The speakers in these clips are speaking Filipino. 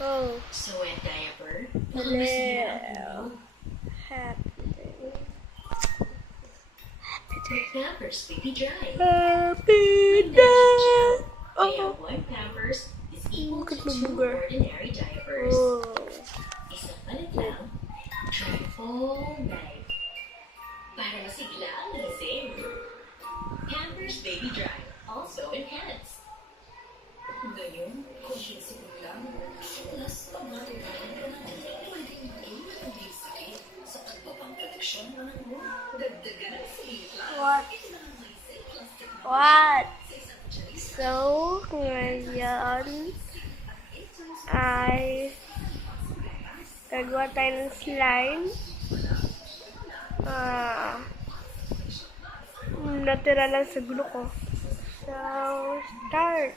Oh. So wet diaper. Hello. Happy day. Pampers Baby Dry. Happy day. Kaya one Pampers is equal to 2 ordinary diapers. Oh. Isang palit lang, dry all night. Para masigla ang gising. Pampers Baby Dry, also enhanced. Ngayon, kung isip mo lang, plus pag-matulungan ka natin, pwedeng hindi sakit sa pagpapang proteksyon ng anak mo. Dagdagan ang sila. What? So, ngayon ay gagawa tayo ng slime. Natira lang sa gulo ko. So, start.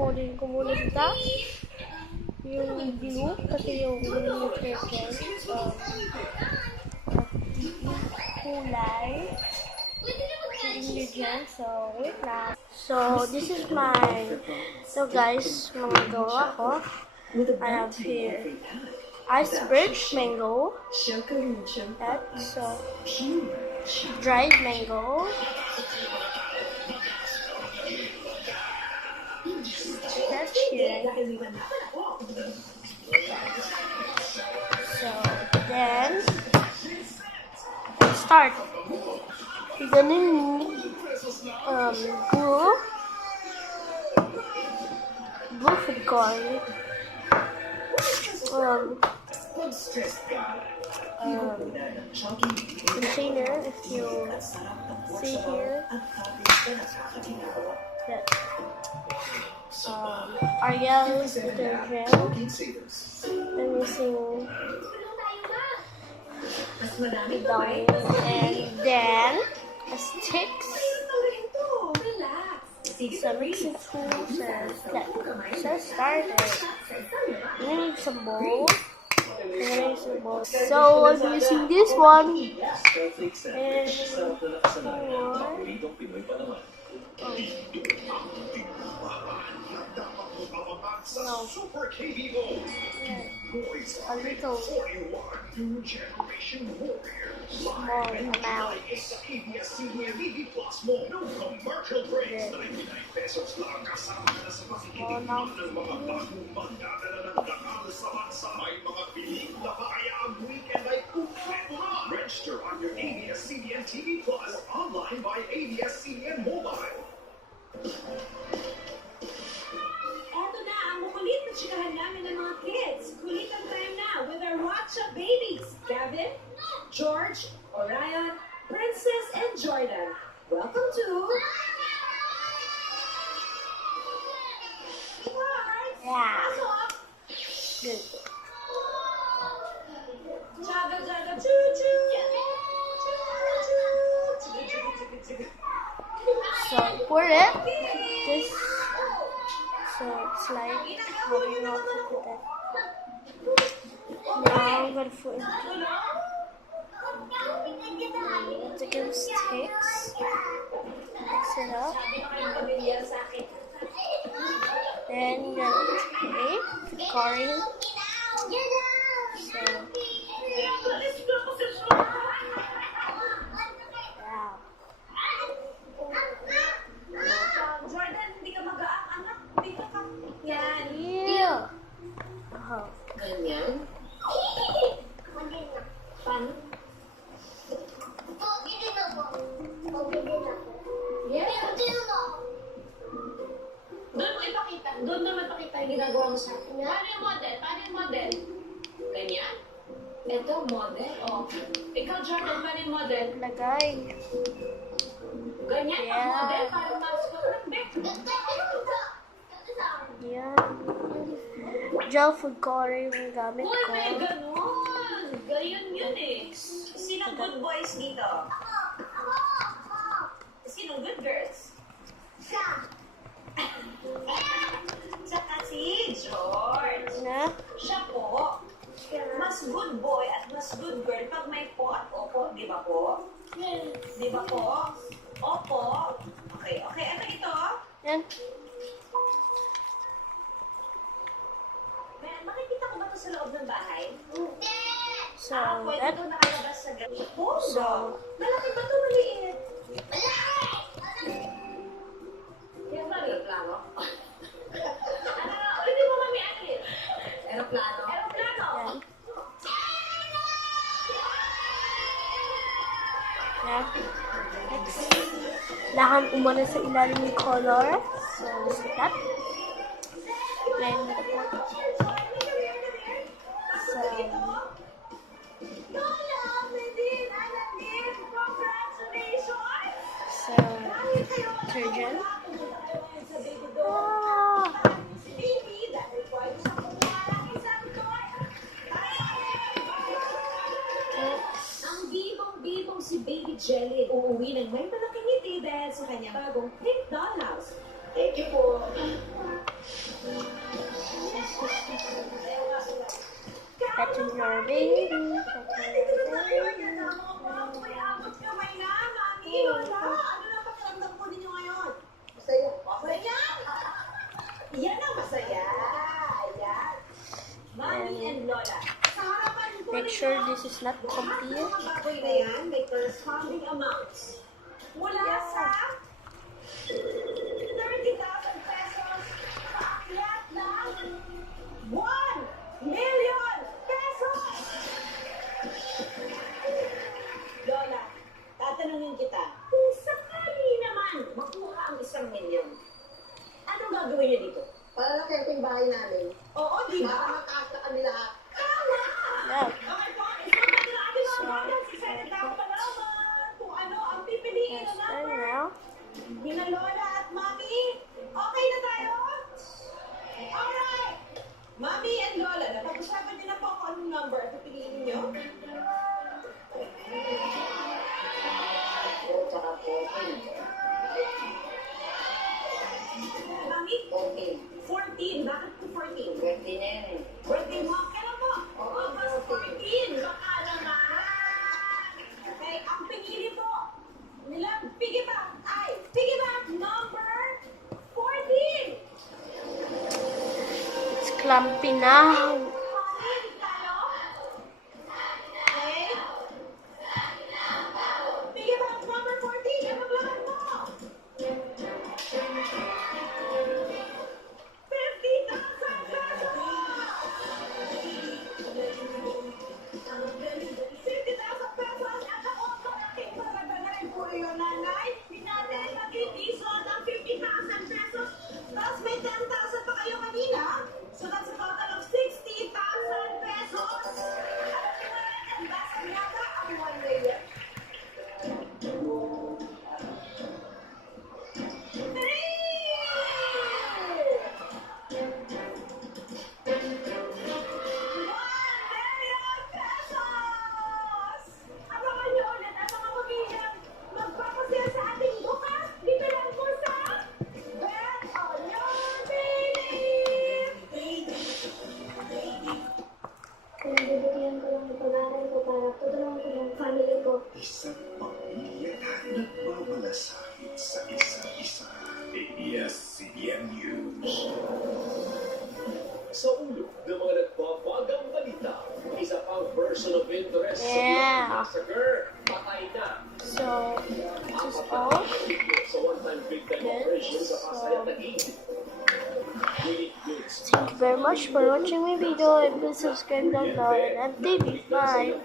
Kunin ko muna sa yung glue kasi yung detergent kulay ingredient. So wait lang. So this is my, so guys, mga gawa ko. I have here iceberg mango, that's dried mango, that's here. So then let's start. You're gonna need glue food corn, container, if you see here, that Ariel detergent. I'm using down, and then a sticks, some mixing tools, and that. So started. We need some bowl. So I'm using this one and no. A little small amount. Register on your ABS-CBN TV Plus online by ABS-CBN Mobile. Eto na ang makulit na chikahan namin ng mga kids. Kulit ang time na with our Watch Up babies. Gavin, George, Orion, Princess, and Jordan. Welcome to... Yeah. Good. Jaga, jaga, choo-choo. So pour it. This. So it's like how you know to put it. Now I'm gonna put it. To give sticks. Mix it up. Then you're gonna take the curry. So Jordan, hindi ka mag-aak, anak. Hindi ka ka. Yan. yeah. Oh. Ganyan. Paano? Doon mo ipakita. Doon naman pakita yung ginagawa mo sa akin. Paano yung model? Paano yung model? Ganyan? Ito, model. Oh. Ikaw, Jordan, paano yung model? Lagay. Ganyan ang Yeah. model. Parang mouse ko lang, Bek. Yan. Gel food color yung gamit Uy, ko. may ganun. Gayon yun eh. Sino good boys dito? Sino good girls? Tsaka si George. Na? Siya po. Mas good boy at mas good girl pag may po at opo. Di ba po? Di ba po? Opo. yan. Ben, makikita ko ba ito sa loob ng bahay? So, Pwede that, ko nakalabas sa gabi. Oh, so, malaki ba ito maliit? Yan ba, aeroplano? Ulitin mo, mami, ano yun? Aeroplano. Aeroplano! yan. Yan. Next, lahan umana sa ilalim ng color. So, look at that. Then, so, Lola, Medin, Alamin, congratulations! so, detergent. Sa baby doll. Ah! Si baby, dahil po ay gusto kong parang isang toy. Ang bibong-bibong si Baby Jelly uuwi ng may malaking ngiti dahil sa kanyang bagong pink dollhouse. Thank you po. Petting your baby. Dito na tayo. Yan na mo po. May abot kamay na. Mami, Lola. Ano na pakiramdam po ninyo ngayon? Masaya. Masaya? Yan ang masaya. Ayan. Mami and Lola. Sa harapan po Make sure this is not complete. mga baboy na yan may corresponding amounts. Mula sa 30,000 pesos paakyat ng 1 million pesos! Lola, tatanungin kita, kung sakali naman makuha ang 1 million, anong gagawin niyo dito? Palalaki ko yung bahay namin. Oo, di ba? Baka mataas na kami lahat. Tama! Yeah. Okay po, isang natin ang ating mga brothers. Excited na ako malaman kung ano ang pipiliin Yes, na and number. now, Bina Lola at Mami, okay na tayo? Alright! Mami and Lola, napag-usapan niyo na po kung anong number ang pipiliin niyo? Oo, tsaka 14. Mami, 14. 14. Bakit po 14? 20 na yan eh. 14 mo? Kailan po? August 14. Baka naman. Okay, ang pinili po nilang piggyback ay piggyback number 14. it's clumpy now. Mami, tayo? Okay. Piggyback number 14. Ano maglaban mo? 50,000 pesos! 50,000 pesos at ako malaking paraga na rin po yun, nanay. Pinatin mag-iisod ang 50,000 pesos. Tapos may 10,000 pa kayo kanina. So that's a total of 60,000 pesos. Alam niyo na rin, ang basa yata ang 1 million. 1 million pesos! Abangan niyo ulit ang mga pamilyang magpapasaya sa ating bukas. Dito lang po sa Bet on Your Baby! Kung bibigyan ko lang ng pag-aaral ko para tutulungan ko yung family ko. Isang pamilya na nagmamalasakit sa isa't isa. ABS-CBN News. Sa ulo ng mga nagbabagang balita, isa pang person of interest Yeah. sa massacre, patay na. So, this is all. Sa one-time big time Yes. operation sa Pasay at Taguig. Really good. Thank you very much for watching my video and please subscribe down below and MTV. Bye.